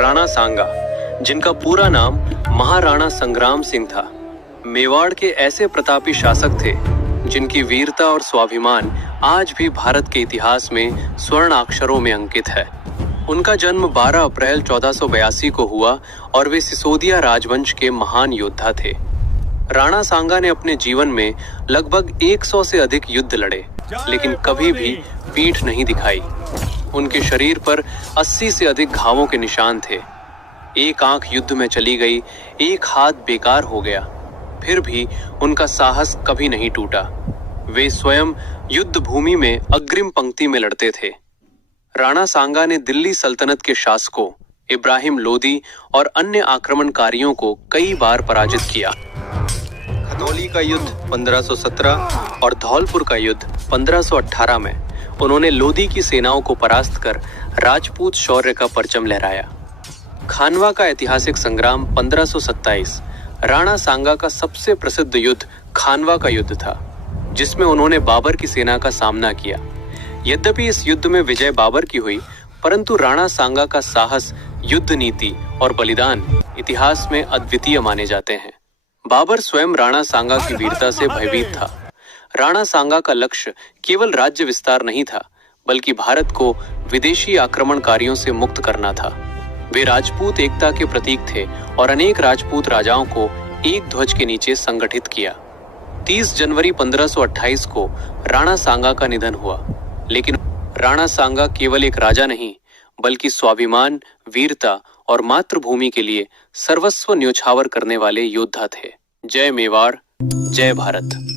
राणा सांगा, जिनका पूरा नाम महाराणा संग्राम सिंह था, मेवाड़ के ऐसे प्रतापी शासक थे जिनकी वीरता और स्वाभिमान आज भी भारत के इतिहास में स्वर्ण अक्षरों में अंकित है। उनका जन्म 12 अप्रैल 1482 को हुआ और वे सिसोदिया राजवंश के महान योद्धा थे। राणा सांगा ने अपने जीवन में लगभग 100 से अधिक युद्ध लड़े, लेकिन कभी भी पीठ नहीं दिखाई। उनके शरीर पर 80 से अधिक घावों के निशान थे। एक आंख युद्ध में चली गई, एक हाथ बेकार हो गया, फिर भी उनका साहस कभी नहीं टूटा। वे स्वयं युद्ध भूमि में अग्रिम पंक्ति में लड़ते थे। राणा सांगा ने दिल्ली सल्तनत के शासकों इब्राहिम लोदी और अन्य आक्रमणकारियों को कई बार पराजित किया। खतौली का युद्ध 1517 और धौलपुर का युद्ध 1518 में उन्होंने लोदी की सेनाओं को परास्त कर राजपूत शौर्य का परचम लहराया। खानवा का ऐतिहासिक संग्राम 1527 राणा सांगा का सबसे प्रसिद्ध युद्ध खानवा का युद्ध था, जिसमें उन्होंने बाबर की सेना का सामना किया। यद्यपि इस युद्ध में विजय बाबर की हुई, परंतु राणा सांगा का साहस, युद्ध नीति और बलिदान इतिहास में अद्वितीय माने जाते हैं। बाबर स्वयं राणा सांगा की वीरता से भयभीत था। राणा सांगा का लक्ष्य केवल राज्य विस्तार नहीं था, बल्कि भारत को विदेशी आक्रमणकारियों से मुक्त करना था। वे राजपूत एकता के प्रतीक थे और अनेक राजपूत राजाओं को एक ध्वज के नीचे संगठित किया। 30 जनवरी 1528 को राणा सांगा का निधन हुआ, लेकिन राणा सांगा केवल एक राजा नहीं, बल्कि स्वाभिमान, वीरता और मातृभूमि के लिए सर्वस्व न्योछावर करने वाले योद्धा थे। जय मेवाड़, जय भारत।